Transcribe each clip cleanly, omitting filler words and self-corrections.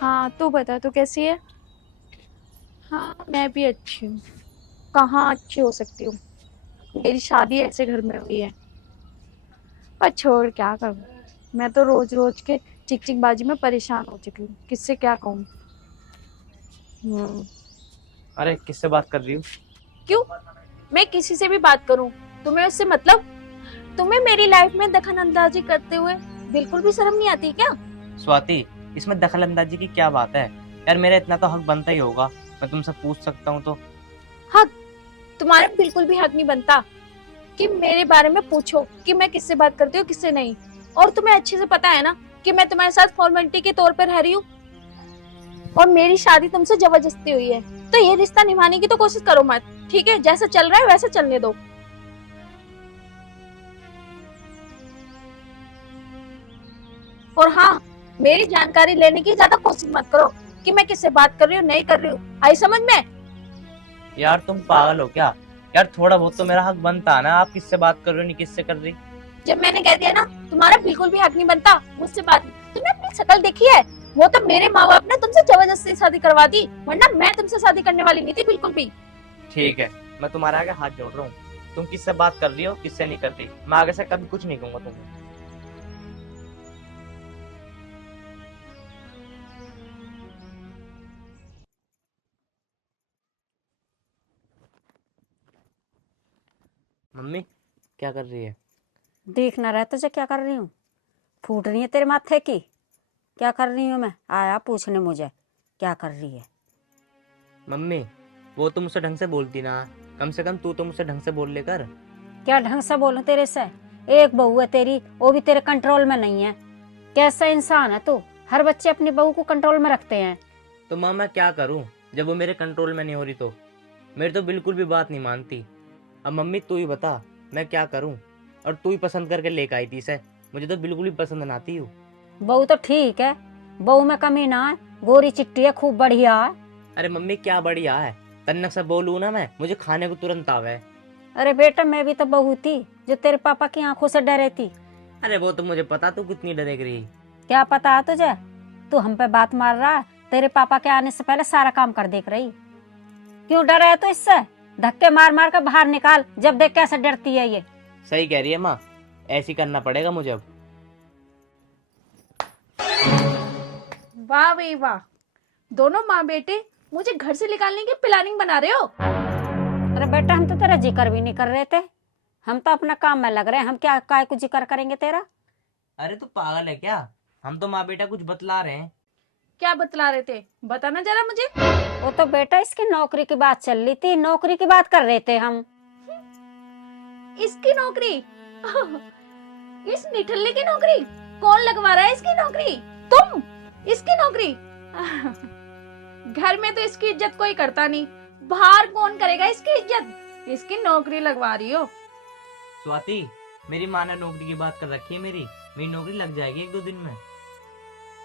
हाँ, तू बता, तू कैसी है? हाँ, मैं भी अच्छी हूँ। कहाँ अच्छी हो सकती हूँ? मेरी शादी ऐसे घर में हुई है। पर छोड़, क्या करूँ। मैं तो रोज रोज के चिक चिक बाजी में परेशान हो चुकी हूँ, किससे क्या कहूँ। अरे किससे बात कर रही हूँ? क्यों? मैं किसी से भी बात करूँ, तुम्हें उससे मतलब? तुम्हें मेरी लाइफ में दखल अंदाजी करते हुए बिल्कुल भी शर्म नहीं आती क्या? स्वाति, इसमें दखल अंदाजी की क्या बात है? यार मेरा इतना तो हक बनता ही होगा, मैं तुमसे पूछ सकता हूँ तो। हक? तुम्हारा बिल्कुल भी हक नहीं बनता कि मेरे बारे में पूछो कि मैं किससे बात करती हूँ, किससे नहीं। और तुम्हें अच्छे से पता है ना कि मैं तुम्हारे साथ फॉर्मेलिटी के तौर पर रह रही हूँ, और मेरी शादी तुमसे जबरदस्ती हुई है। तो ये रिश्ता निभाने की तो कोशिश करो मत, ठीक है? जैसा चल रहा है वैसा चलने दो। और हाँ, मेरी जानकारी लेने की ज्यादा कोशिश मत करो कि मैं किससे बात कर रही हूँ, नहीं कर रही हूँ। आई समझ में? यार तुम पागल हो क्या? यार थोड़ा बहुत तो मेरा हक बनता है ना, आप किससे बात कर रही हो, नहीं किससे कर रही। जब मैंने कह दिया ना, तुम्हारा बिल्कुल भी हक नहीं बनता मुझसे बात। तुमने अपनी शक्ल देखी है? वो तो मेरे माँ बाप ने तुमसे जबरदस्ती शादी करवा दी, वरना मैं तुमसे शादी करने वाली नहीं थी बिल्कुल भी। ठीक है, मैं तुम्हारे आगे हाथ जोड़ रहा हूँ। तुम किससे बात कर रही हो, किससे नहीं कर रही, मैं आगे से कभी कुछ नहीं कहूंगा तुम्हें। मम्मी, क्या कर रही है? देखना रह तुझे क्या कर रही हूँ। फूट रही है तेरे माथे की। क्या कर रही हूँ मैं? आया पूछने मुझे क्या कर रही है। मम्मी, वो तो मुझसे ढंग से बोलती ना, कम से कम तू तो मुझसे ढंग से बोल लेकर। क्या ढंग से बोलूं तेरे से? एक बहू है तेरी, वो भी तेरे कंट्रोल में नहीं है। कैसा इंसान है तू? हर बच्चे अपनी बहू को कंट्रोल में रखते हैं। तो माँ मैं क्या करूँ, जब वो मेरे कंट्रोल में नहीं हो रही तो? मेरी तो बिल्कुल भी बात नहीं मानती। अब मम्मी तू ही बता, मैं क्या करूं? और तू ही पसंद करके लेके आई थी इसे, मुझे तो बिल्कुल भी पसंद ना आती हूँ। बहू तो ठीक है, बहू में कमी ना है। गोरी चिट्टी है, खूब बढ़िया है। अरे मम्मी क्या बढ़िया है, तन्नक से बोलूँ ना मैं, मुझे खाने को तुरंत आवे। अरे बेटा, मैं भी तो बहू थी जो तेरे पापा की आंखों से डरे थी। अरे वो तो मुझे पता तू कितनी डरेग रही। क्या पता है तुझे? तू हम पे बात मार रहा है। तेरे पापा के आने से पहले सारा काम कर देख रही। क्यों डरा है तू इससे? धक्के मार मार कर बाहर निकाल, जब देख कैसे डरती है ये। सही कह रही है माँ, ऐसी करना पड़ेगा मुझे अब। वाह भाई वाह, दोनों माँ बेटे मुझे घर से निकालने की प्लानिंग बना रहे हो। अरे बेटा, हम तो तेरा जिक्र भी नहीं कर रहे थे। हम तो अपना काम में लग रहे हैं। हम क्या काय को जिक्र करेंगे तेरा? अरे तू पागल है क्या? हम तो माँ बेटा कुछ बतला रहे हैं। क्या बतला रहे थे, बताना जरा मुझे। वो तो बेटा इसकी नौकरी की बात चल रही थी, नौकरी की बात कर रहे थे हम। इसकी नौकरी? इस निठल्ले की नौकरी? कौन लगवा रहा है इसकी नौकरी? तुम? इसकी नौकरी? घर में तो इसकी इज्जत कोई करता नहीं, बाहर कौन करेगा इसकी इज्जत? इसकी नौकरी लगवा रही हो? स्वाति, मेरी माँ ने नौकरी की बात कर रखी है, मेरी नौकरी लग जाएगी एक दो दिन में।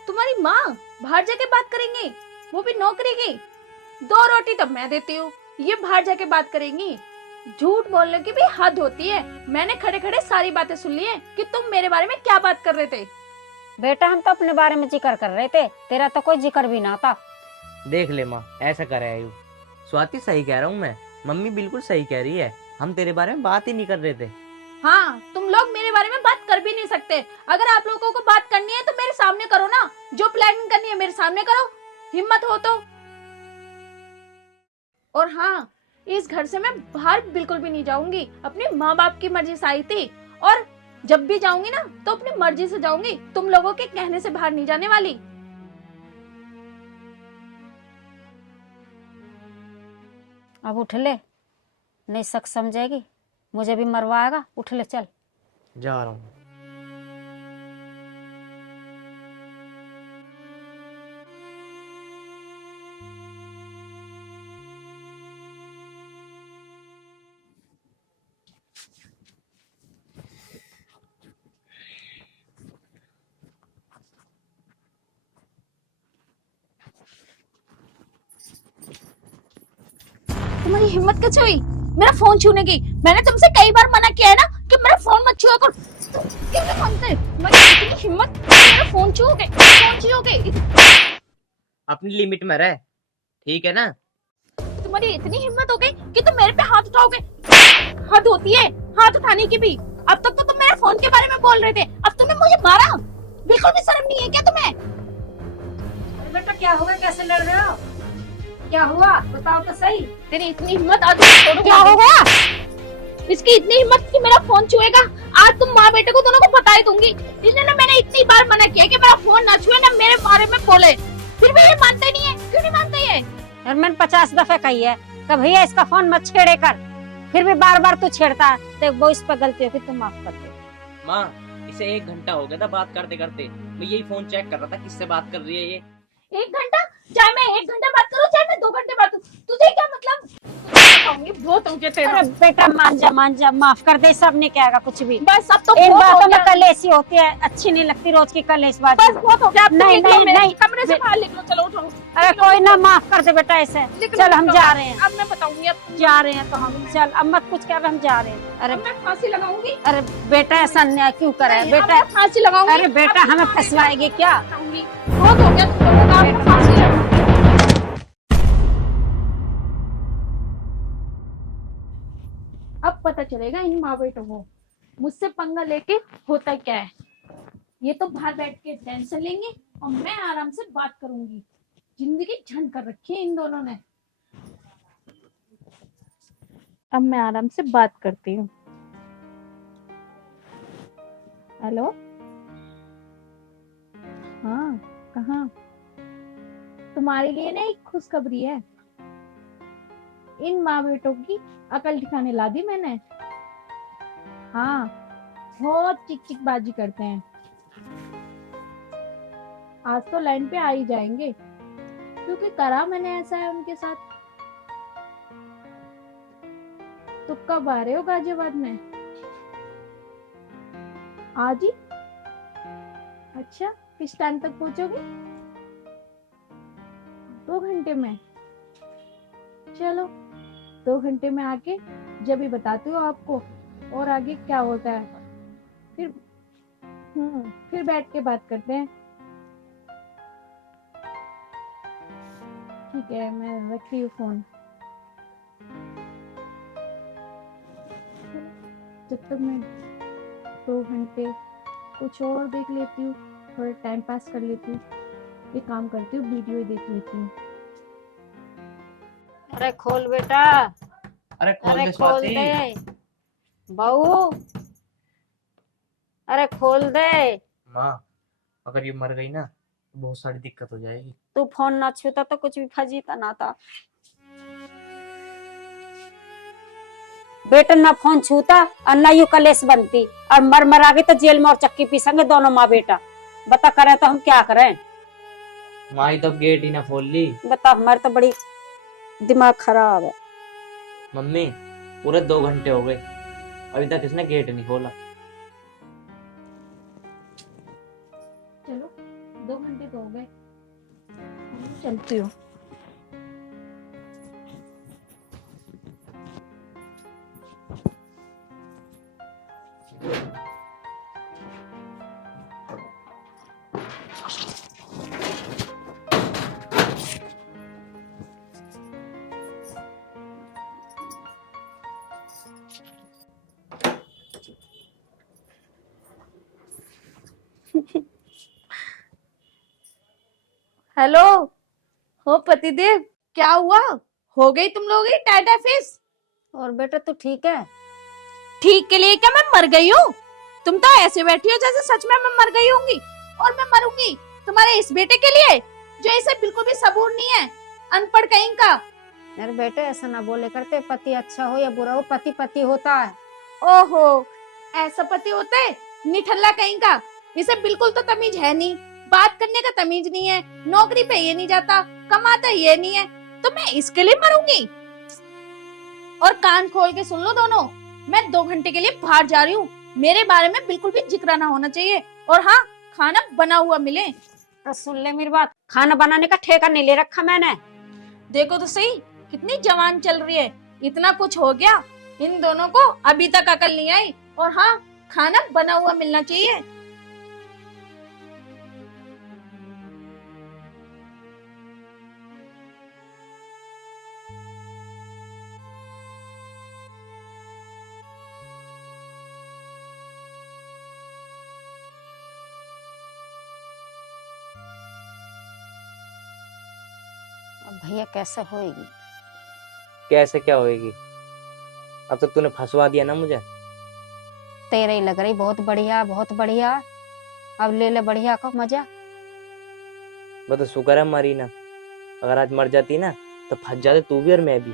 तुम्हारी माँ बाहर जाके बात करेंगी, वो भी नौकरी की? 2 रोटी तो मैं देती हूँ, ये बाहर जाके बात करेंगी? झूठ बोलने की भी हद होती है। मैंने खड़े खड़े सारी बातें सुन ली है कि तुम मेरे बारे में क्या बात कर रहे थे। बेटा, हम तो अपने बारे में जिक्र कर रहे थे, तेरा तो कोई जिक्र भी ना था। देख ले माँ, ऐसा करे आयु। स्वाति सही कह रहा हूँ मैं, मम्मी बिल्कुल सही कह रही है, हम तेरे बारे में बात ही नहीं कर रहे थे। हाँ, तुम लोग मेरे बारे में बात कर भी नहीं सकते। अगर आप लोगों को बात करनी है तो मेरे सामने करो ना, जो प्लानिंग करनी है मेरे सामने करो, हिम्मत हो तो। और हाँ, इस घर से मैं बाहर बिल्कुल भी नहीं जाऊंगी। अपने माँ बाप की मर्जी से आई थी, और जब भी जाऊंगी ना तो अपनी मर्जी से जाऊंगी, तुम लोगों के कहने से बाहर नहीं जाने वाली। अब उठ ले, नहीं शक समझेगी, मुझे भी मरवाएगा। उठ ले, चल। जा रहा हूँ। तुम्हारी हिम्मत कैसे हुई मेरा फोन छूने की? मैंने तुमसे कई बार मना किया है ना कि मेरा फोन मत छुआ करो। तुम कैसे मानते? मैं इतनी हिम्मत, मेरा फोन छूओगे? फोन छूओगे? अपनी लिमिट में रह, ठीक है ना? तुम्हारी इतनी हिम्मत हो गई कि तुम मेरे पे हाथ उठाओगे? हद होती है हाथ उठाने की भी। अब तक तो तुम मेरे फोन के बारे में बोल रहे थे, अब तुमने मुझे मारा। बिल्कुल भी शर्म नहीं है क्या तुम्हें? अरे बेटा क्या हुआ, कैसे लड़ रहे हो? क्या हुआ बताओ तो सही। तेरी इतनी हिम्मत, आज क्या हो गया? इसकी इतनी हिम्मत कि मेरा फोन छुएगा। आज तुम माँ बेटे को दोनों को बता ही दूंगी। इसने ना, मैंने इतनी बार मना किया कि मेरा फोन ना छुए, ना मेरे बारे में बोले, फिर भी ये मानते नहीं है। क्यों नहीं मानते ये? यार मैंने 50 दफे कही है कि भैया इसका फोन मत छेड़े कर, फिर भी बार बार तू छेड़ता है, तो वो इस पर गलती होगी, तुम माफ कर दो। माँ, इसे 1 घंटा हो गया था बात करते करते, मैं यही फोन चेक कर रहा था किससे बात कर रही है ये। 1 घंटा? चाहे मैं 1 घंटा बात करूं, चाहे मैं 2 घंटे बात करूं, तुझे क्या मतलब? बताऊंगी बहुत हो गया तेरा। अरे बेटा मान जा, माफ कर दे, सब नहीं कहेगा कुछ भी। बस अब तो इन बहुत हो बातों में गया। कलेसी होती है, अच्छी नहीं लगती रोज की कलेस बात। बस बहुत हो गया। अब तुम नहीं, निकलो, नहीं, मेरे नहीं। कमरे से बाहर निकलो। चलो उठो। अरे कोई ना, माफ कर दे बेटा ऐसे। निकलो, चल हम निकलो। जा रहे हैं, अब मैं बताऊंगी। अब जा रहे हैं तो हम, चल अब मत कुछ कर, हम जा रहे हैं। अरे मैं फांसी लगाऊंगी। अरे बेटा ऐसा अन्याय क्यों करे नहीं, अब बेटा? मैं फांसी लगाऊंगी। अरे बेटा अब हमें मैं फंसवाएगी क्या? लगाऊंगी। बहुत हो गया तुम लोगों का, अब मैं फांसी लगाऊंगी। अब पता चलेगा इन माँ बेटों को मुझसे पंगा लेके होता क्या है। ये तो बाहर बैठ के टेंशन लेंगे और मैं आराम से बात करूंगी। जिंदगी झंड कर रखी है इन दोनों ने। अब मैं आराम से बात करती हूँ। हेलो, हाँ कहाँ? तुम्हारे लिए ना एक खुशखबरी है। इन माँ बेटों की अकल ठिकाने ला दी मैंने। हाँ, बहुत चिक चिक बाजी करते हैं। आज तो लाइन पे आ ही जाएंगे, क्योंकि करा मैंने ऐसा है उनके साथ। तो कब आ रहे हो गाजियाबाद में? आज ही? अच्छा, किस टाइम तक पहुंचोगे? 2 घंटे में? चलो 2 घंटे में आके जब ही बताती हूँ आपको और आगे क्या होता है। फिर बैठ के बात करते हैं। ठीक है, मैं रखती हूँ फोन। जब तक मैं 2 घंटे कुछ और देख लेती हूँ, थोड़ा टाइम पास कर लेती हूँ, ये काम करती हूँ, वीडियो ही देख लेती हूँ। अरे खोल बेटा, अरे खोल अरे दे खोल स्वाति। दे बहू, अरे खोल दे। माँ, अगर ये मर गई ना तो बहुत सारी दिक्कत हो जाएगी। तू फोन ना छूता तो कुछ भी फजीता ना था। बेटा ना फोन छूता और ना यू कलेश बनती, और मर आ गई तो जेल में और चक्की पीसेंगे दोनों माँ बेटा। बता करे तो हम क्या करें? माँ ही तो गेट ही ना खोल ली। बता, हमारे तो बड़ी दिमाग खराब है। मम्मी, पूरे 2 घंटे हो गए, अभी तक इसने गेट नहीं खोला। चलो 2 घंटे तो हो गए, चलती हूँ। हेलो, हो पतिदेव, क्या हुआ? हो गई तुम लोगों की टाटा फिश? और बेटा तू ठीक है? ठीक के लिए क्या मैं मर गई हूँ? तुम तो ऐसे बैठी हो जैसे सच में मैं मर गई होंगी। और मैं मरूंगी तुम्हारे इस बेटे के लिए जो इसे बिल्कुल भी सबूर नहीं है, अनपढ़ कहीं का। यार बेटे ऐसा ना बोले करते, पति अच्छा हो या बुरा हो, पति पति होता है। ओहो, ऐसा पति होता है? निठल्ला कहीं का। इसे बिल्कुल तो तमीज है नहीं, बात करने का तमीज नहीं है, नौकरी पे ये नहीं जाता, कमाता ये नहीं है, तो मैं इसके लिए मरूंगी? और कान खोल के सुन लो दोनों, मैं 2 घंटे के लिए बाहर जा रही हूँ। मेरे बारे में बिल्कुल भी जिक्र ना होना चाहिए, और हाँ, खाना बना हुआ मिले। तो सुन ले मेरी बात, खाना बनाने का ठेका नहीं ले रखा मैंने। देखो तो सही, कितनी जवान चल रही है, इतना कुछ हो गया, इन दोनों को अभी तक अकल नहीं आई। और हाँ, खाना बना हुआ मिलना चाहिए। भैया कैसे होएगी? कैसे क्या होएगी? अब तक तूने फंसवा दिया ना मुझे। तेरे ही लग रही बहुत बढ़िया, बहुत बढ़िया। अब ले ले बढ़िया का मजा। मैं तो शुक्र है मरी ना, अगर आज मर जाती ना तो फंस जाते तू भी और मैं भी।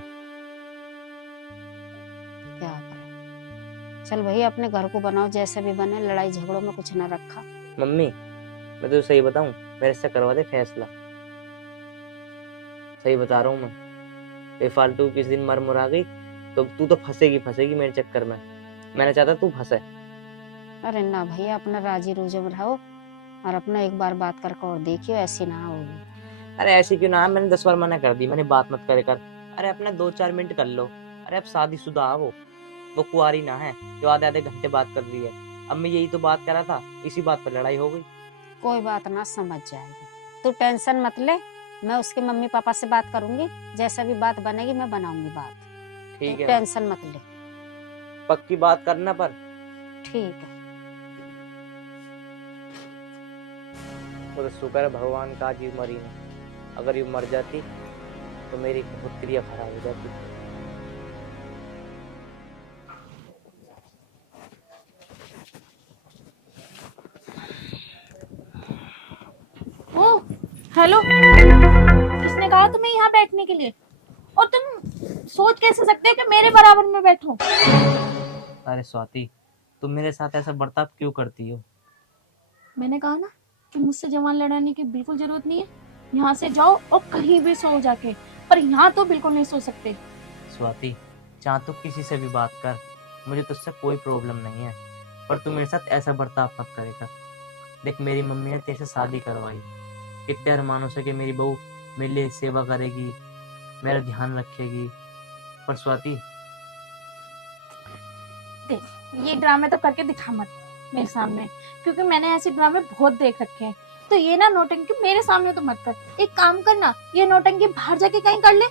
क्या करे, चल भैया अपने घर को बनाओ, जैसे भी बने, लड़ाई झगड़ों में कुछ न रखा। मम्मी मैं तो सही बताऊं, मेरे से करवा दे फैसला। सही बता रहा हूँ मैं, बेफालतू किस दिन मर मुरा गई तो तू तो फंसेगी फंसेगी मेरे चक्कर में। मैंने चाहता तू फंसे। अरे ना भैया, अपना राजी रूजे में रहो और अपना एक बार बात करके और देखियो, ऐसी ना होगी। अरे ऐसी क्यों ना, मैंने 10 बार मना कर दी, मैंने बात मत करे कर। अरे अपना 2-4 मिनट कर लो। अरे अब शादीशुदा है वो कुंवारी ना है जो आधे आधे घंटे बात कर रही है। अब मैं यही तो बात कर रहा था, इसी बात पर लड़ाई हो गई। कोई बात ना, समझ जाएगी। तू टेंशन मत ले, मैं उसके मम्मी पापा से बात करूंगी, जैसा भी बात बनेगी मैं बनाऊंगी बात। ठीक है, टेंशन मत ले। पक्की बात करना पर। ठीक है। तो शुक्र है भगवान का आज ये मरी ना, अगर ये मर जाती तो मेरी बहुत क्रिया खराब हो जाती। ओ हेलो, किसने कहा तुम्हें यहाँ बैठने के लिए? और तुम सोच कैसे सकते हो कि मेरे बराबर में बैठो? अरे स्वाति, तुम मेरे साथ ऐसा बर्ताव क्यों करती हो? मैंने कहा ना कि मुझसे जवान लड़ाने की बिल्कुल जरूरत नहीं है। यहाँ से जाओ और कहीं भी सो जाके, पर यहाँ तो बिल्कुल नहीं सो सकते। स्वाति, चाह तो किसी से भी बात कर, मुझे तुझसे कोई प्रॉब्लम नहीं है, पर तू मेरे साथ ऐसा बर्ताव मत करेगा। देख मेरी मम्मी ने तेरे से शादी करवाई, कितने अरमानों से कि मेरी बहू मेरे लिए सेवा करेगी, मेरा ध्यान रखेगी। पर स्वाति, देख, ये ड्रामे तो करके दिखा मत मेरे सामने, क्योंकि मैंने ऐसे ड्रामे बहुत देख रखे हैं। तो ये ना नौटंकी मेरे सामने तो मत कर। एक काम करना, ये नौटंकी बाहर जाके कहीं कर ले,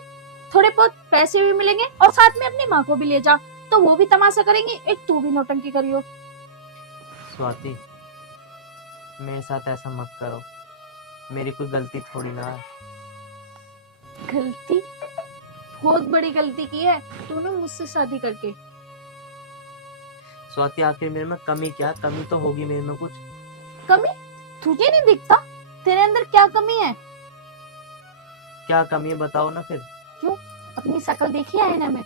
थोड़े बहुत पैसे भी मिलेंगे और साथ में अपनी माँ को भी ले जा, तो वो भी तमाशा करेंगी, एक तू भी नौटंकी करियो। स्वाति मेरे साथ ऐसा मत करो, मेरी कोई गलती थोड़ी ना है। गलती? बहुत बड़ी गलती की है तूने मुझसे शादी करके। स्वाति आखिर मेरे में कमी क्या? कमी तो होगी मेरे में कुछ। कमी? तुझे नहीं दिखता तेरे अंदर क्या कमी है? क्या कमी है बताओ ना फिर। क्यों, अपनी शक्ल देखी है आईने में?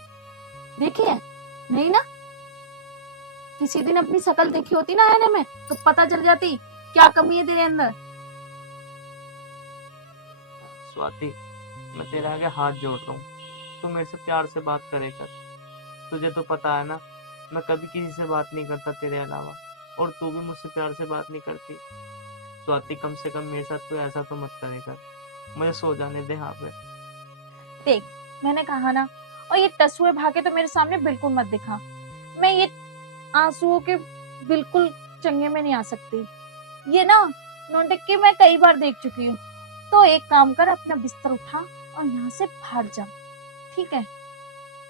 देखी है? नहीं ना? किसी दिन अपनी शक्ल देखी होती ना आईने में तो पता चल जाती क्या कमी है तेरे अंदर। स्वाति मैं तेरे आगे हाथ जोड़ रहा हूँ, तू मेरे से प्यार से बात करे कर। तुझे तो पता है ना, मैं कभी किसी से बात नहीं करता तेरे अलावा, और तू भी मुझसे प्यार से बात नहीं करती। स्वाति कम से कम मेरे साथ तू ऐसा तो मत करे कर, मुझे सो जाने दे यहाँ पे। देख, मैंने कहा ना, और ये टसुए भागे तो मेरे सामने बिल्कुल मत दिखा। मैं ये आंसुओं के बिल्कुल चंगे में नहीं आ सकती। ये ना नौटंकी मैं कई बार देख चुकी हूँ। तो एक काम कर, अपना बिस्तर उठा और यहाँ से भाग जा, ठीक है?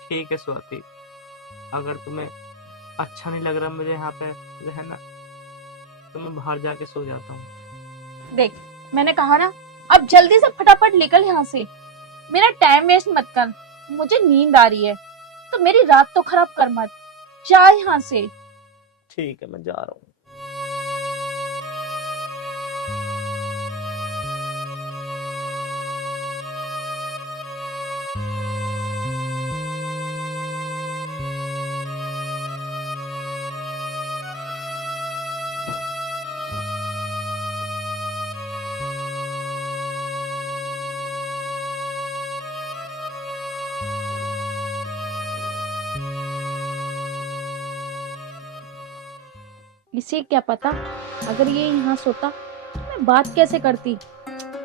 ठीक है स्वाति, अगर तुम्हें अच्छा नहीं लग रहा मुझे यहाँ पे रहना तो मैं बाहर जाके सो जाता हूँ। देख, मैंने कहा ना, अब जल्दी से फटाफट निकल यहाँ से, मेरा टाइम वेस्ट मत कर। मुझे नींद आ रही है, तो मेरी रात तो खराब कर मत। जा यहाँ से। ठीक है मैं जा रहा हूँ। इसे क्या पता, अगर ये यहाँ सोता तो मैं बात कैसे करती।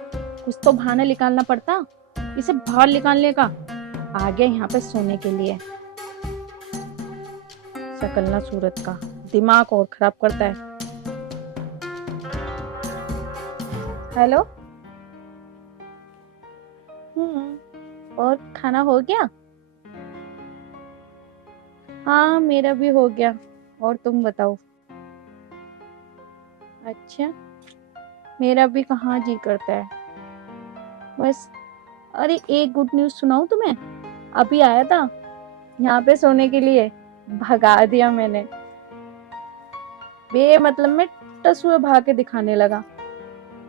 कुछ तो बहाना निकालना पड़ता इसे बाहर निकालने का। आ गया यहाँ पे सोने के लिए। सकलना सूरत का दिमाग और खराब करता है। हेलो, और खाना हो गया? हाँ मेरा भी हो गया, और तुम बताओ? अच्छा, मेरा भी कहाँ जी करता है, बस अरे एक गुड न्यूज सुनाऊं तुम्हें? अभी आया था यहाँ पे सोने के लिए, भगा दिया मैंने। बे मतलब में टसुए भाग के दिखाने लगा।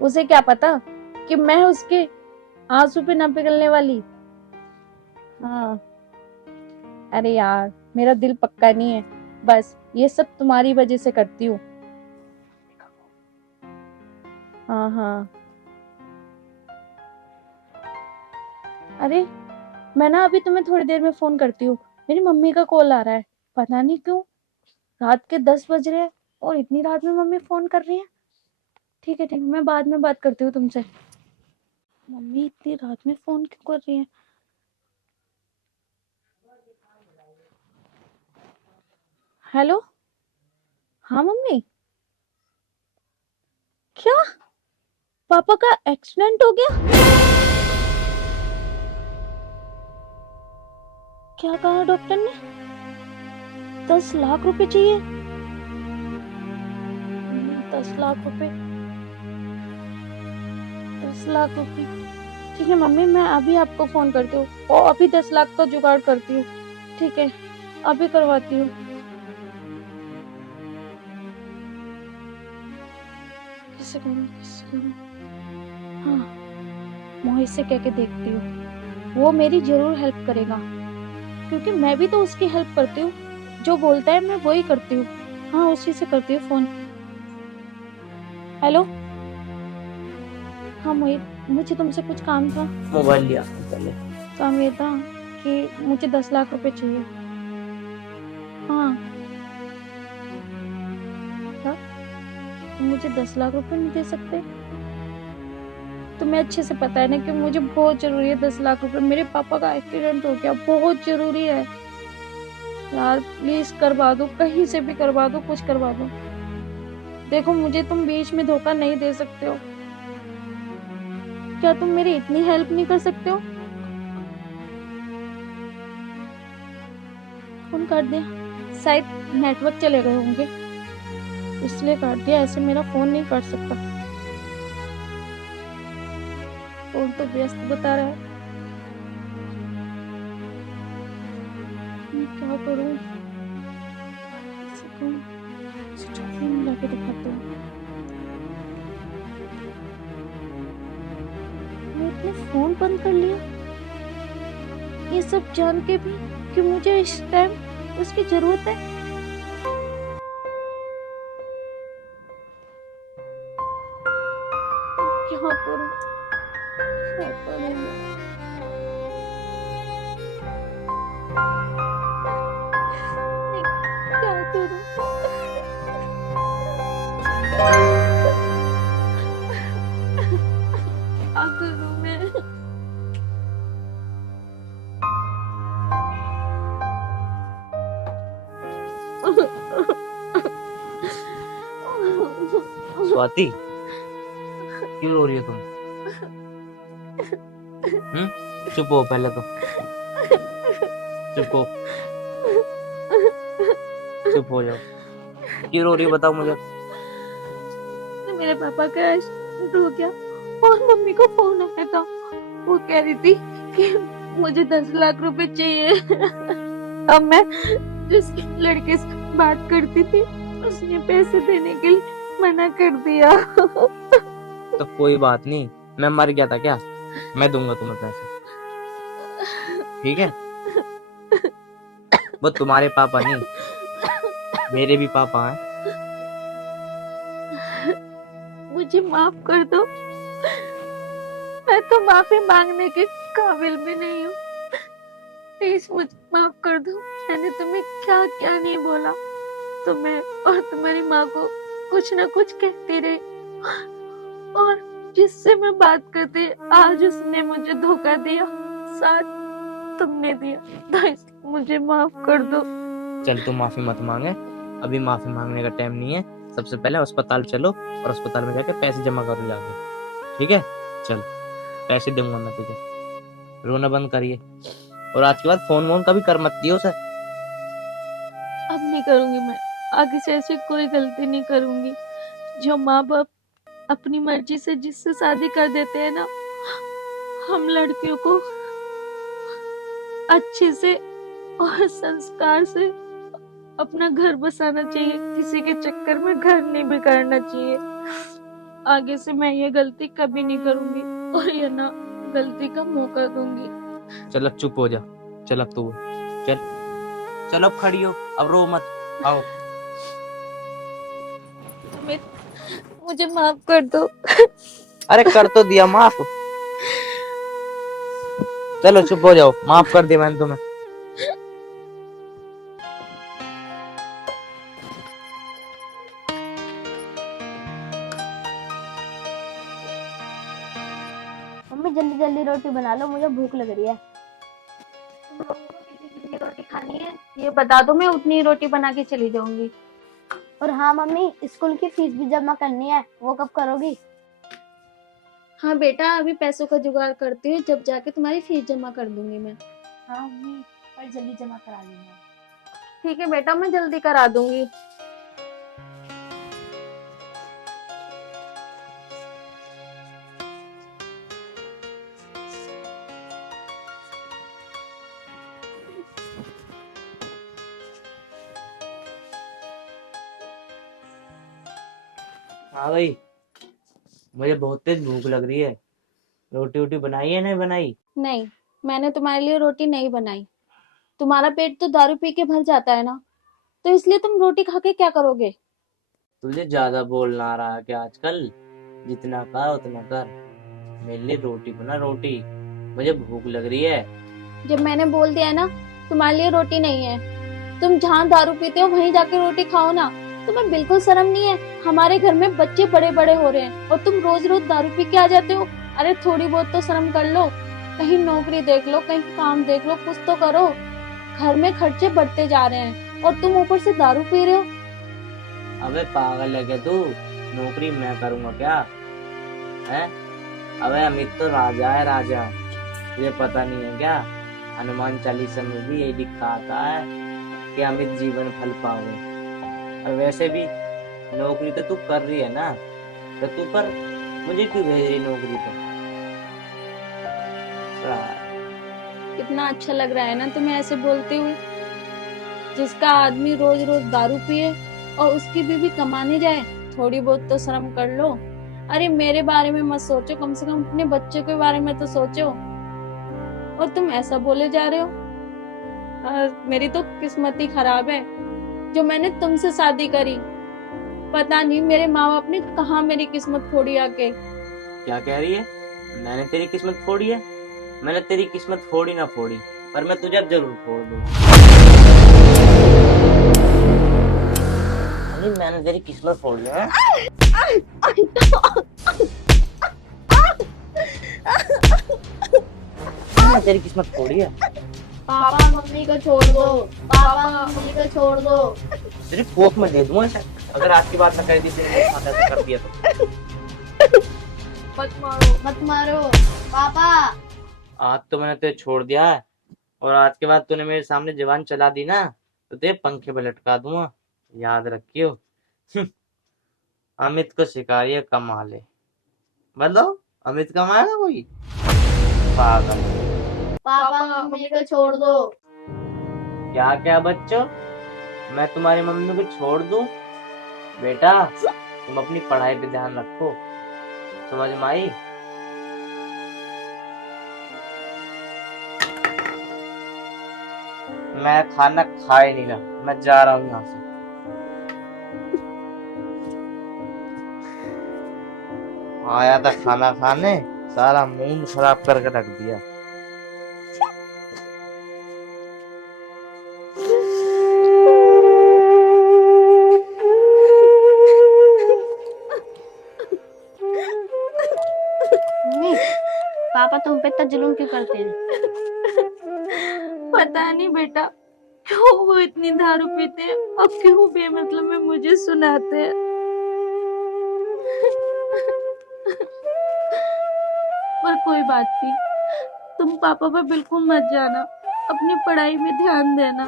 उसे क्या पता कि मैं उसके आंसू पे ना पिघलने वाली। हाँ, अरे यार मेरा दिल पक्का नहीं है, बस ये सब तुम्हारी वजह से करती हूँ। हाँ हाँ, अरे मैं ना अभी तुम्हें थोड़ी देर में फोन करती हूँ। मेरी मम्मी का कॉल आ रहा है, पता नहीं क्यों। रात के 10 बज रहे हैं और इतनी रात में मम्मी फोन कर रही है। ठीक है ठीक है, मैं बाद में बात करती हूँ तुमसे। मम्मी इतनी रात में फोन क्यों कर रही है? हेलो, हाँ मम्मी। क्या? पापा का एक्सीडेंट हो गया? क्या कहा डॉक्टर ने? 10 लाख रुपए चाहिए? 10 लाख रुपए, 10 लाख रुपए। ठीक है मम्मी, मैं अभी आपको फोन करती हूँ और अभी 10 लाख का जुगाड़ करती हूँ। ठीक है, अभी करवाती हूँ। किससे करूँ, किससे करूँ? हाँ, मोहित से कह के देखती हूँ, वो मेरी जरूर हेल्प करेगा, क्योंकि मैं भी तो उसकी हेल्प करती हूँ। जो बोलता है मैं वही करती हूँ। हाँ, उसी से करती हूँ फोन। हेलो, हाँ मोहित, मुझे तुमसे कुछ काम था। मोबाइल लिया पहले। काम ये था कि मुझे 10 लाख रुपए चाहिए। हाँ, क्या तुम मुझे 10 लाख रुपए नहीं दे सकते? तुम्हें अच्छे से पता है ना कि मुझे बहुत जरूरी है 10 लाख रुपए। मेरे पापा का एक्सीडेंट हो गया, बहुत जरूरी है यार। प्लीज करवा दो, कहीं से भी करवा दो, कुछ करवा दो। देखो मुझे तुम बीच में धोखा नहीं दे सकते हो। क्या तुम मेरी इतनी हेल्प नहीं कर सकते हो? फोन काट दिया, शायद नेटवर्क चले गए होंगे इसलिए काट दिया। ऐसे मेरा फोन नहीं काट सकता, फोन तो व्यस्त बता रहा है। मैं क्या करूं? किसी को फोन मिला के दिखाते हैं। मैं फोन बंद कर लिया, ये सब जान के भी कि मुझे इस टाइम उसकी जरूरत है। क्या करूं, क्या करूं मैं? मैं क्या करूं? क्या करूं मैं? स्वाति, क्यों रो रही हो तुम? चुप हो पहले तो, चुप हो, चुप हो जाओ। क्यों रो रही हो बताओ मुझे। मेरे पापा का एक्सीडेंट हो गया और मम्मी को फोन आया था। वो कह रही थी कि मुझे 10 लाख रुपए चाहिए। अब मैं जिस लड़के से बात करती थी उसने पैसे देने के लिए मना कर दिया। तो कोई बात नहीं, मैं मर गया था क्या? मैं दूंगा तुम्हें पैसे, ठीक है? वो तुम्हारे पापा नहीं, मेरे भी पापा हैं। मुझे माफ कर दो, मैं तो माफी मांगने के काबिल भी नहीं हूँ। प्लीज मुझे माफ कर दो। मैंने तुम्हें क्या क्या नहीं बोला। तुम्हें और तुम्हारी माँ को कुछ ना कुछ कहती रही, और जिससे मैं बात करती आज उसने मुझे धोखा दिया, साथ तुमने दिया। तो मुझे माफ कर दो। चल तू माफी मत मांगे, अभी माफी मांगने का टाइम नहीं है। सबसे पहले अस्पताल चलो और अस्पताल में जाके पैसे जमा करो जाके, ठीक है? चल, पैसे दूंगा मैं तुझे, रोना बंद करिए। और आज के बाद फोन वोन कभी कर मत दियो उसे। अब नहीं करूंगी मैं, आगे से ऐसी कोई गलती नहीं करूंगी। जो माँ बाप अपनी मर्जी से जिससे शादी कर देते हैं ना, हम लड़कियों को अच्छे से और संस्कार से अपना घर बसाना चाहिए, किसी के चक्कर में घर नहीं बिगाड़ना चाहिए। आगे से मैं ये गलती कभी नहीं करूंगी और ये ना गलती का मौका दूंगी। चल अब चुप हो जा, चल अब तू चल, चल अब खड़ी हो, अब रो मत, आओ। मुझे माफ कर दो। अरे कर तो दिया माफ, चलो चुप हो जाओ, माफ कर दिया मैंने तुम्हें। मम्मी जल्दी जल्दी रोटी बना लो, मुझे भूख लग रही है। कितनी रोटी खानी है ये बता दो, मैं उतनी ही रोटी बना के चली जाऊंगी। और हाँ मम्मी, स्कूल की फीस भी जमा करनी है, वो कब करोगी? हाँ बेटा, अभी पैसों का जुगाड़ करती हूँ, जब जाके तुम्हारी फीस जमा कर दूंगी मैं। हाँ मम्मी, पर जल्दी जमा करा देना। ठीक है बेटा, मैं जल्दी करा दूंगी। हाँ भाई, मुझे बहुत तेज भूख लग रही है, रोटी वोटी बनाई है नहीं बनाई? नहीं, मैंने तुम्हारे लिए रोटी नहीं बनाई। तुम्हारा पेट तो दारू पी के भर जाता है ना, तो इसलिए तुम रोटी खा के क्या करोगे? तुझे ज्यादा बोलना आ रहा है क्या आजकल? जितना कर उतना कर, मेरे लिए रोटी बना, रोटी, मुझे भूख लग रही है। जब मैंने बोल दिया है ना तुम्हारे लिए रोटी नहीं है, तुम जहाँ दारू पीते हो वहीं जाके रोटी खाओ ना। तुम्हें बिल्कुल शर्म नहीं है? हमारे घर में बच्चे बड़े बड़े हो रहे हैं और तुम रोज रोज दारू पी के आ जाते हो। अरे थोड़ी बहुत तो शर्म कर लो, कहीं नौकरी देख लो, कहीं काम देख लो, कुछ तो करो। घर में खर्चे बढ़ते जा रहे हैं और तुम ऊपर से दारू पी रहे हो। अबे पागल है क्या तू? नौकरी मैं करूंगा क्या है? अबे अमित तो राजा है, राजा, तुझे पता नहीं है क्या? हनुमान चालीसा में भी यही लिखा आता है कि अमित जीवन फल पावे। और वैसे भी नौकरी तो तू कर रही है ना, तो तू कर, मुझे क्यों भेज रही नौकरी पे? कितना अच्छा लग रहा है ना तुम्हें ऐसे बोलते हुए। जिसका आदमी रोज रोज दारू पिए और उसकी बीवी कमाने जाए, थोड़ी बहुत तो शर्म कर लो। अरे मेरे बारे में मत सोचो, कम से कम अपने बच्चे के बारे में तो सोचो। और तुम ऐसा बोले जा रहे हो। मेरी तो किस्मत ही खराब है जो मैंने तुमसे शादी करी। पता नहीं मेरे माँ बाप ने कहाँ मेरी किस्मत फोड़ी आके। क्या कह रही है? मैंने तेरी किस्मत फोड़ी है? मैंने तेरी किस्मत फोड़ी ना फोड़ी, पर मैं तुझे अब जरूर फोड़ दूंगा। अरे मैंने तेरी किस्मत फोड़ ली है। मैंने तेरी किस्मत फोड़ी है। पापा मम्मी को छोड़ दो, पापा मम्मी को छोड़ दो। तेरी कोख में दे दूंगा ऐसा, अगर आज की बात न कर दी तेरे साथ ऐसा कर दिया तो। मत मारो, मत मारो पापा। आज तो मैंने तुझे छोड़ दिया है, और आज के बाद तूने मेरे सामने जवान चला दी ना, तो तुझे पंखे पे लटका दूंगा, याद रखियो। अमित को शिकारिया कमाल है। बताओ, अमित कमाल है कोई? पागल। पापा मम्मी को छोड़ दो। क्या क्या बच्चों, मैं तुम्हारी मम्मी को छोड़ दूं? बेटा तुम अपनी पढ़ाई पे ध्यान रखो, समझ में आई? मैं खाना खा ही नहीं रहा, मैं जा रहा हूँ यहाँ से। आया था खाना खाने, सारा मूड खराब करके रख दिया। मम्मी, पापा तुम पे इतना जुल्म क्यों करते हैं? पता नहीं बेटा, क्यों वो इतनी दारू पीते हैं और क्यों बेमतलब में मुझे सुनाते हैं। पर कोई बात नहीं, तुम पापा पे बिल्कुल मत जाना, अपनी पढ़ाई में ध्यान देना।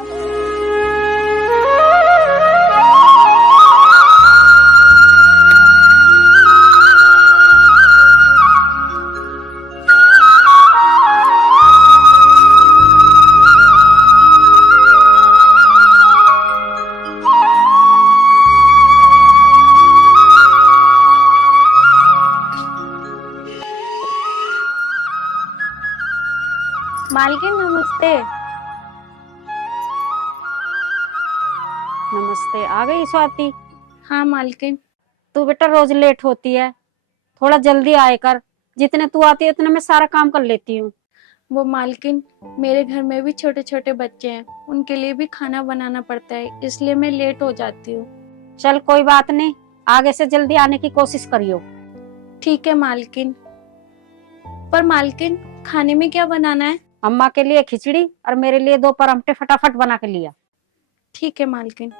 नमस्ते। नमस्ते, आ गई स्वाति? हाँ मालकिन। तू बेटा रोज लेट होती है, थोड़ा जल्दी आए कर। जितने तू आती है उतने मैं सारा काम कर लेती हूँ। वो मालकिन, मेरे घर में भी छोटे छोटे बच्चे हैं, उनके लिए भी खाना बनाना पड़ता है, इसलिए मैं लेट हो जाती हूँ। चल कोई बात नहीं, आगे से जल्दी आने की कोशिश करियो। ठीक है मालकिन। पर मालकिन, खाने में क्या बनाना है? अम्मा के लिए खिचड़ी और मेरे लिए 2 परांठे फटाफट बना के लिया। ठीक है मालकिन।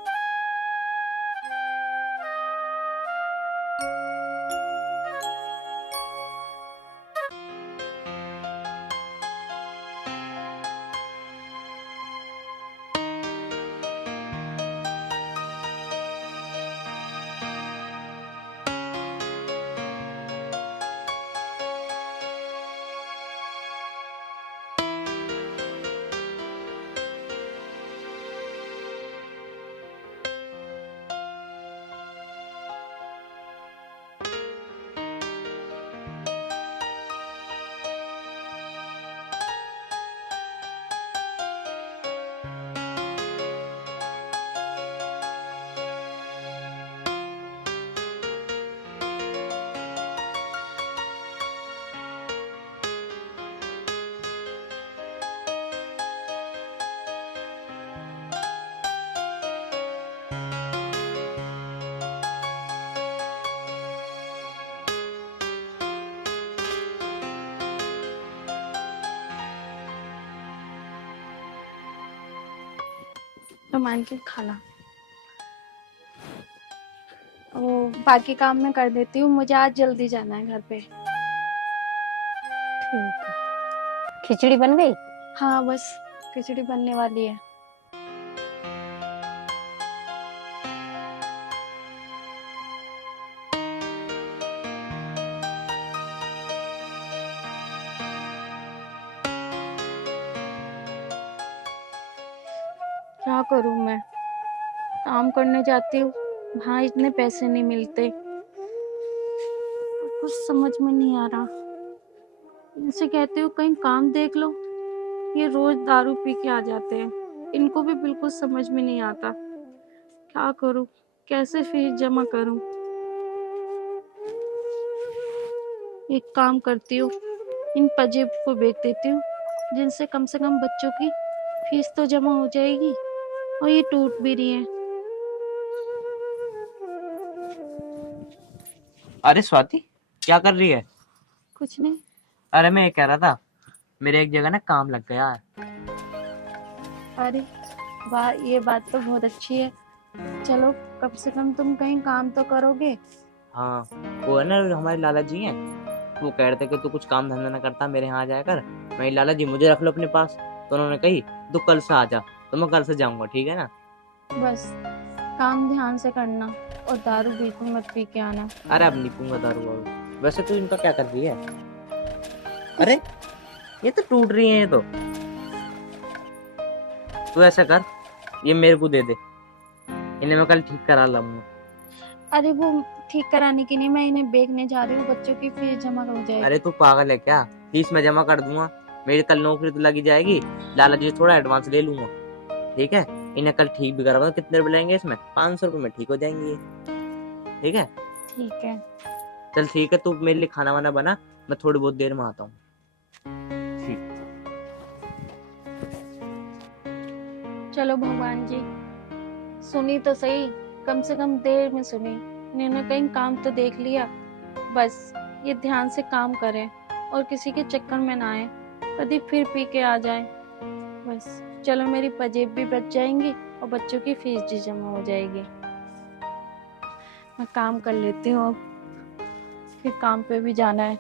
तो मालकिन खाना, वो बाकी काम मैं कर देती हूँ, मुझे आज जल्दी जाना है घर पे। ठीक है। खिचड़ी बन गई? हाँ बस खिचड़ी बनने वाली है। क्या करूँ मैं, काम करने जाती हूँ, वहाँ इतने पैसे नहीं मिलते, कुछ समझ में नहीं आ रहा। इनसे कहती हूँ कहीं काम देख लो, ये रोज दारू पी के आ जाते हैं, इनको भी बिल्कुल समझ में नहीं आता। क्या करूँ, कैसे फीस जमा करूँ? एक काम करती हूँ, इन पजेब को बेच देती हूँ, जिनसे कम से कम बच्चों की फीस तो जमा हो जाएगी, और ये टूट भी रही है। अरे स्वाति, क्या कर रही है? कुछ नहीं। अरे मैं ये कह रहा था, मेरे एक जगह ना काम लग गया है। अरे वाह, ये बात तो बहुत अच्छी है। चलो, कम से कम तुम कहीं काम तो करोगे। हाँ, वो है ना हमारे लाला जी हैं, वो कह रहे थे कि तू कुछ काम धंधा ना करता मेरे यहाँ आ जाया कर। मैं लाला जी मुझे रख लो अपने पास, तो उन्होंने कही तू कल से आ जा, तो मैं कल से जाऊंगा, ठीक है ना? बस काम ध्यान से करना, और दारू बिल्कुल मत पी के आना। अरे अब नहीं पीऊंगा दारू वारू। वैसे तू इनका क्या कर रही है? अरे ये तो टूट रही है, ये तो। तू ऐसा कर, ये मेरे को दे दे, इन्हें मैं कल ठीक करा लाऊंगा। अरे वो ठीक कराने की नहीं, मैं इन्हें बेचने जा रही हूँ, बच्चों की फीस जमा हो जाएगी। अरे तू पागल है क्या? फीस मैं जमा कर दूंगा, मेरी कल नौकरी तो लगी जाएगी, लाला जी से थोड़ा एडवांस ले लूंगा, ठीक है? इन्हें कल ठीक भी करा। कितने रुपए लेंगे इसमें? 500 रुपए में ठीक हो जाएंगे ये, ठीक है? ठीक है। चल ठीक है, तू मेरे लिए खाना वाना बना, मैं थोड़ी बहुत देर में आता हूँ। ठीक। चलो भगवान जी, सुनी तो सही, कम से कम देर में सुनी। इन्होंने कहीं काम तो देख लिया, बस ये ध्यान से काम करें और किसी के चक्कर में ना आए, कभी फिर पी के आ जाए। बस चलो, मेरी पजेब भी बच जाएंगी और बच्चों की फीस भी जमा हो जाएगी। मैं काम कर लेती हूँ, अब फिर काम पे भी जाना है।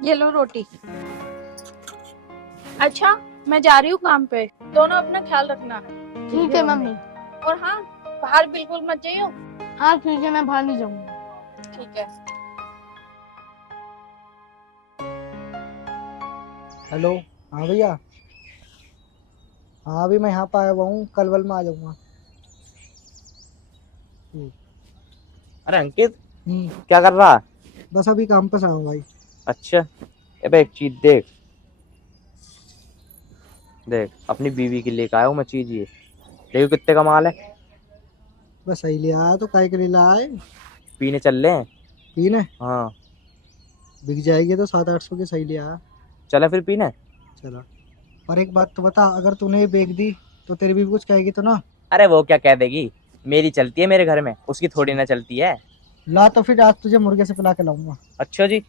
ये लो रोटी। अच्छा, मैं जा रही हूँ काम पे, दोनों अपना ख्याल रखना। ठीक है मम्मी। और हाँ, बाहर बिल्कुल मत जाइयो। हाँ ठीक है, मैं बाहर नहीं जाऊंगा। ठीक है। हेलो। हाँ भैया। हाँ अभी मैं यहाँ पे आया हुआ हूँ, कल वल में आ जाऊंगा। अरे अंकित, हम्म। क्या कर रहा है? बस अभी काम पे से आऊँ भाई। अच्छा, अबे एक चीज देख, देख अपनी बीवी के लिए आया हूँ मैं चीज ये, देखो कितने का माल है। बस सही ले आया तो काय के लिए लाए? पीने चल रहे हैं। पीने हाँ बिक जाएगी तो 700-800 की सही ले आया। चला फिर पीने। चलो, पर एक बात तो बता, अगर तूने ये बेच दी तो तेरी भी कुछ कहेगी तो ना? अरे वो क्या कह देगी, मेरी चलती है मेरे घर में, उसकी थोड़ी ना चलती है। ला तो फिर आज तुझे मुर्गे से पिला के लाऊंगा। अच्छा जी,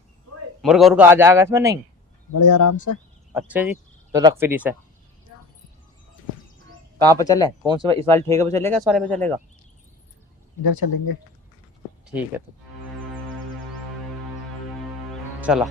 मुर्गा उर्गा आ जाएगा इसमें नहीं? बड़े आराम से। अच्छा जी, तो रख फिर इसे। कहाँ पे चले, कौन से इस वाले ठेके पे चलेगा, इस वाले पे चलेगा? इधर चलेंगे। ठीक है तो चला।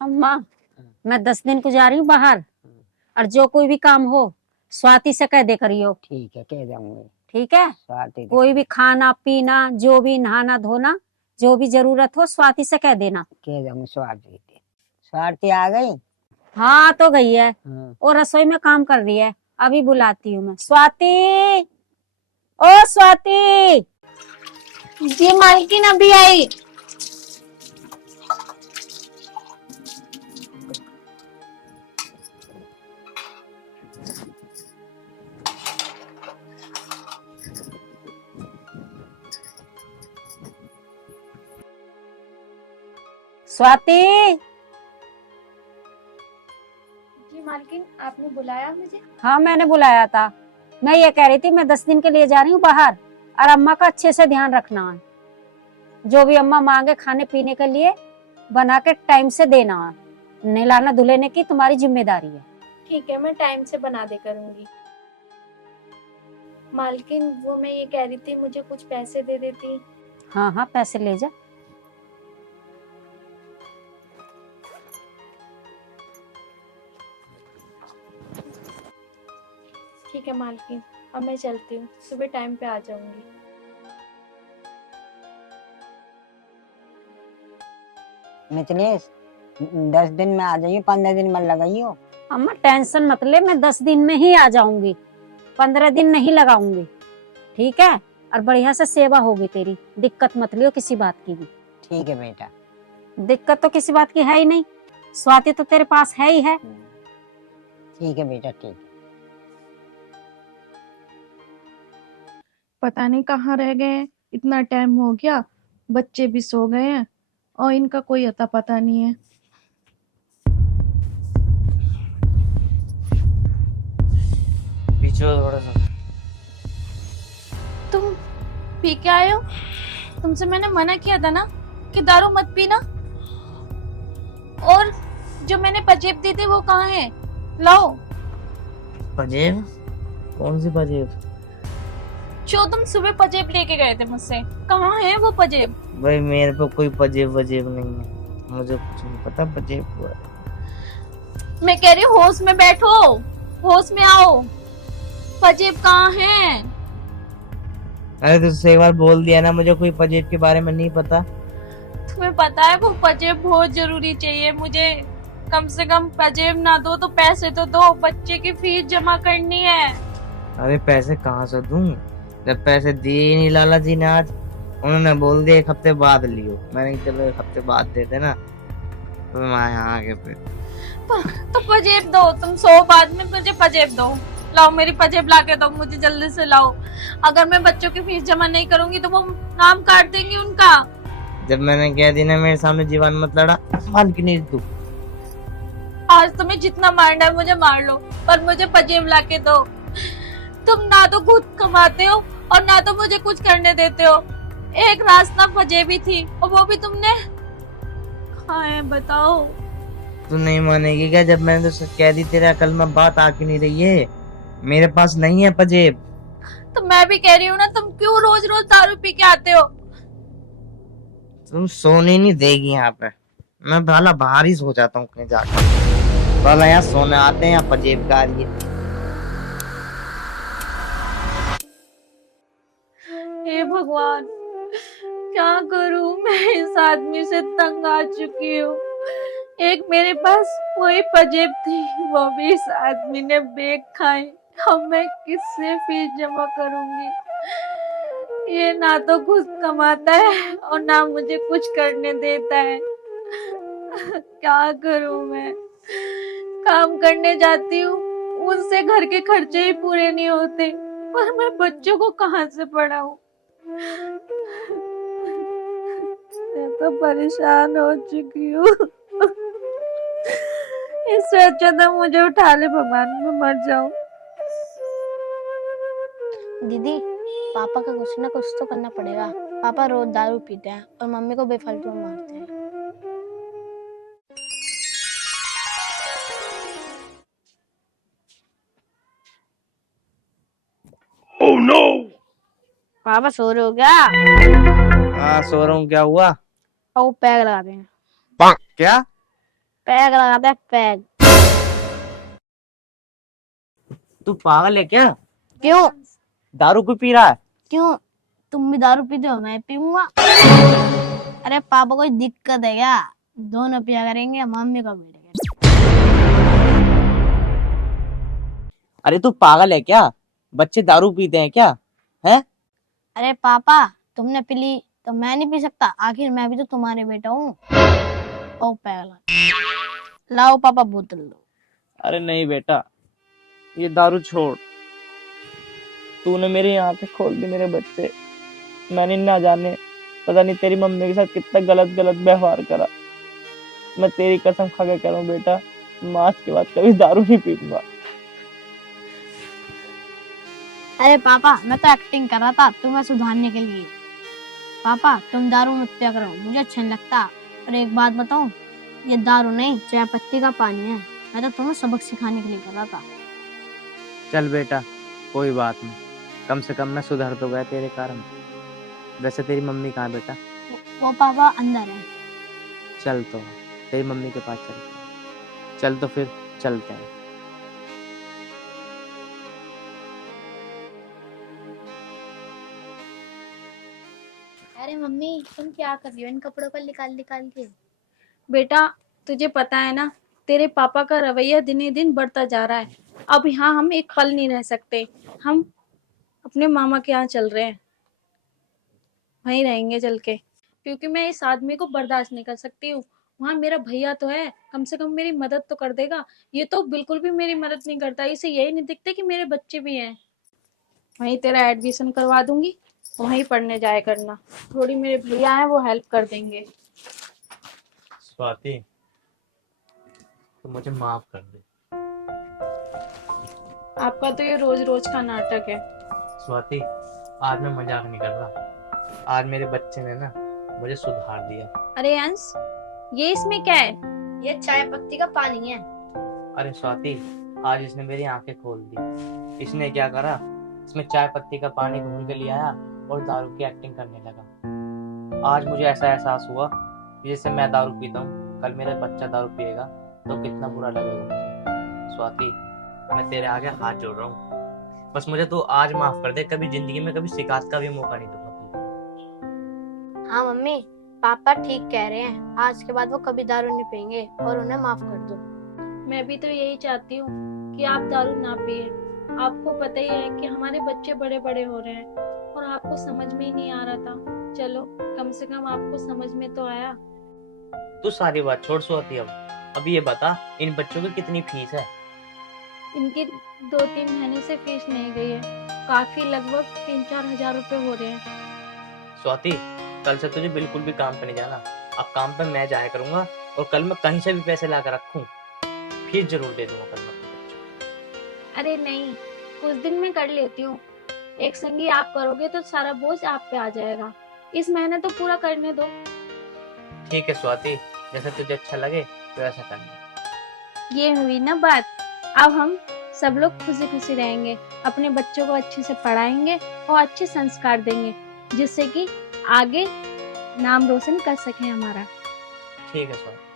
अम्मा, मैं 10 दिन को जा रही हूँ बाहर, और जो कोई भी काम हो स्वाति से कह दे करियो। ठीक है, कह दूंगी। ठीक है? स्वाति कोई भी खाना पीना, जो भी नहाना धोना, जो भी जरूरत हो स्वाति से कह देना। कह दूंगी। स्वाति आ गई? हाँ तो गई है, हाँ। और रसोई में काम कर रही है, अभी बुलाती हूँ मैं। स्वाति, ओ स्वाति। जी मालकिन अभी आई। स्वाति, जी मालकिन आपने बुलाया मुझे? हाँ मैंने बुलाया था। मैं ये कह रही थी मैं 10 दिन के लिए जा रही हूँ बाहर, और अम्मा का अच्छे से ध्यान रखना है। जो भी अम्मा मांगे खाने पीने के लिए बना के टाइम से देना है। नहलाना धुलाने की तुम्हारी जिम्मेदारी है। ठीक है, मैं टाइम से बना दे करूंगी। मालकिन वो मैं ये कह रही थी, मुझे कुछ पैसे दे देती। हाँ हाँ, पैसे ले जा। ठीक है मालकिन, अब मैं चलती हूँ, सुबह टाइम पे आ जाऊंगी। मिथिलेश, 10 दिन में आ जाइयो, 15 दिन में लगाइयो। अम्मा टेंशन मत ले, मैं 10 दिन में ही आ जाऊंगी, 15 दिन नहीं लगाऊंगी। ठीक है? और बढ़िया से सेवा होगी तेरी, दिक्कत मत लियो किसी बात की भी। ठीक है बेटा। दिक्कत तो किसी बात की है ही नहीं, स्वाति तो तेरे पास है ही है। ठीक है बेटा, ठीक। पता नहीं कहाँ रह गए हैं, इतना टाइम हो गया, बच्चे भी सो गए हैं और इनका कोई अता पता नहीं है। पीछे थोड़ा सा। तुम पी के आए हो? तुमसे मैंने मना किया था ना कि दारू मत पीना। और जो मैंने पजेब दी थी वो कहाँ है? लाओ। पजेब? कौन सी पजेब? जो तुम सुबह पजेब लेके गए थे मुझसे, कहाँ है वो पजेब? भाई मेरे पे कोई पजेब वजेब नहीं है, मुझे कुछ नहीं पता पजेब हुआ है। मैं कह रही हूँ होश में बैठो, होश में आओ। पजेब कहाँ है? अरे तुझसे एक बार बोल दिया ना, मुझे कोई पजेब के बारे में नहीं पता। तुम्हें पता है वो पजेब बहुत जरूरी चाहिए मुझे। कम से कम पजेब ना दो तो पैसे तो दो, बच्चे की फीस जमा करनी है। अरे पैसे कहाँ से दूं, जब पैसे दिए ही नहीं लाला जी ने आज। उन्होंने बोल दिया 1 हफ्ते बाद लियो, मैंने कहा चलो 1 हफ्ते बाद देते ना, तो मैं यहाँ आके फिर। तो पजेब दो, तुम 100 बाद में मुझे पजेब दो। लाओ मेरी पजेब ला के दो मुझे, जल्दी से लाओ। अगर मैं बच्चों की फीस जमा नहीं करूंगी तो वो नाम काट देंगे उनका। जब मैंने कह दी ना मेरे सामने जीवन मत लड़ा, मान की नहीं तू। आज तुम्हें जितना मारना है मुझे मार लो, पर मुझे पजेब ला के दो। तुम ना तो खुद कमाते हो और ना तो मुझे कुछ करने देते हो। एक रास्ता पजेबी थी और वो भी तुमने खाए। बताओ। तू नहीं मानेगी क्या? जब मैंने तो कह दी तेरे अकल में बात आ क्यों नहीं रही है? मेरे पास नहीं है पजेब। तो मैं भी कह रही हूँ ना, तुम क्यों रोज रोज दारू पी के आते हो? तुम सोने नहीं देगी यहाँ पे। मैं भला बाहर ही सो जाता हूँ कहीं जाकर। भला यहाँ सोने आते हैं या पजेब का लिए। हे भगवान, क्या करूं? मैं इस आदमी से तंग आ चुकी हूँ। एक मेरे पास वही पजेब थी, वो भी इस आदमी ने बेच खाई। अब मैं किससे फीस जमा करूंगी? ये ना तो खुद कमाता है और ना मुझे कुछ करने देता है। क्या करूं मैं? काम करने जाती हूँ, उनसे घर के खर्चे ही पूरे नहीं होते, पर मैं बच्चों को कहाँ से पढ़ाऊं? मैं तो परेशान हो चुकी हूँ। इससे अच्छा तो मुझे उठा ले भगवान, मैं मर जाऊं। दीदी, पापा का कुछ ना कुछ तो करना पड़ेगा। पापा रोज दारू पीते हैं और मम्मी को बेफालतू में मारते हैं। पापा सो रहे हो क्या? हाँ सो रहा हूँ। क्या हुआ? और पैग लगाते हैं। क्या? पैग लगाते हैं, पैग। तू पागल है क्या? क्यों? दारू क्यों पी रहा है? क्यों? तुम भी दारू पीते हो, मैं पीऊंगा। अरे पापा कोई दिक्कत है क्या? दोनों पिया करेंगे, मम्मी को भी। अरे तू पागल है क्या? बच्चे दारू पीते हैं क्या? हैं? अरे पापा, तुमने पी ली तो मैं नहीं पी सकता? आखिर मैं भी तो तुम्हारे बेटा हूँ। ओ पहला, लाओ पापा बोतल लो। अरे नहीं बेटा, ये दारू छोड़। तूने मेरी आंखें खोल दी मेरे बच्चे। मैंने ना जाने पता नहीं तेरी मम्मी के साथ कितना गलत गलत व्यवहार करा। मैं तेरी कसम खा के कह रहा हूँ बेटा, मैं आज के बाद कभी दारू नहीं पीऊंगा। अरे पापा, मैं तो एक्टिंग कर रहा था तुम्हें सुधारने के लिए। पापा तुम दारू मत पिया करो, मुझे अच्छा नहीं लगता। और एक बात बताऊं, ये दारू नहीं चाय पत्ती का पानी है। मैं तो तुम्हें सबक सिखाने के लिए कर रहा था। चल बेटा, कोई बात नहीं, कम से कम मैं सुधर तो गया तेरे कारण। वैसे तेरी मम्मी कहाँ है बेटा? वो पापा अंदर है। चल तो तेरी मम्मी के पास चलते हैं। चल तो फिर चलते हैं। अरे मम्मी, तुम क्या कर रही हो इन कपड़ों को निकाल निकाल के? बेटा, तुझे पता है ना, तेरे पापा का रवैया दिने दिन बढ़ता जा रहा है। अब यहाँ हम एक पल नहीं रह सकते। हम अपने मामा के यहाँ चल रहे हैं, वहीं रहेंगे चल के, क्योंकि मैं इस आदमी को बर्दाश्त नहीं कर सकती हूँ। वहाँ मेरा भैया तो है, कम से कम मेरी मदद तो कर देगा। ये तो बिल्कुल भी मेरी मदद नहीं करता। इसे यही नहीं दिखता कि मेरे बच्चे भी हैं। वहीं तेरा एडमिशन करवा दूंगी, वहीं पढ़ने जाया करना। थोड़ी मेरे भैया हैं, वो हेल्प कर देंगे। स्वाति, तो मुझे माफ कर दे। आपका तो ये रोज रोज का नाटक है। स्वाति, आज मैं मजाक नहीं कर रहा। आज मेरे बच्चे ने ना मुझे सुधार दिया। अरे अंश, ये इसमें क्या है? ये चाय पत्ती का पानी है। अरे स्वाति, आज इसने मेरी आंखें खोल दी। इसने क्या करा, इसमें चाय पत्ती का पानी घूल के ले आया और दारू की एक्टिंग करने लगा। आज मुझे ऐसा एहसास हुआ कि जैसे मैं दारू पीता हूँ, कल मेरा बच्चा दारू पिएगा तो कितना बुरा लगेगा मुझे। स्वाति, मैं तेरे आगे हाथ जोड़ रहा हूँ, बस मुझे तू आज माफ कर दे। कभी जिंदगी में कभी शिकायत का भी मौका नहीं दूंगा तुझे। हाँ मम्मी, पापा ठीक कह रहे हैं। आज के बाद वो कभी दारू नहीं पियेंगे और उन्हें माफ कर दो। मैं भी तो यही चाहती हूँ कि आप दारू ना पिए। आपको पता ही है कि हमारे बच्चे बड़े बड़े हो रहे हैं और आपको समझ में ही नहीं आ रहा था। चलो, कम से कम आपको समझ में तो आया। तू सारी बात छोड़ स्वाति, अब ये बता, इन बच्चों की कितनी फीस है? इनकी 2-3 महीने से फीस नहीं गई है। काफी, लगभग 3-4 हजार रुपए हो रहे हैं। स्वाति, कल से तुझे बिल्कुल भी काम पे नहीं जाना। अब काम पे मैं जाया करूंगा, और कल मैं कहीं से भी पैसे ला कर रखूं, फिर जरूर दे दूंगा कल मैं अपने बच्चों को। अरे नहीं, कुछ दिन में कर लेती हूँ। एक संगी आप करोगे तो सारा बोझ आप पे आ जाएगा। इस महीने तो पूरा करने दो। ठीक है स्वाति, जैसे तुझे अच्छा लगे तो ऐसा करना। ये हुई ना बात। अब हम सब लोग खुशी खुशी रहेंगे, अपने बच्चों को अच्छे से पढ़ाएंगे और अच्छे संस्कार देंगे, जिससे कि आगे नाम रोशन कर सके हमारा। ठीक है स्वाति।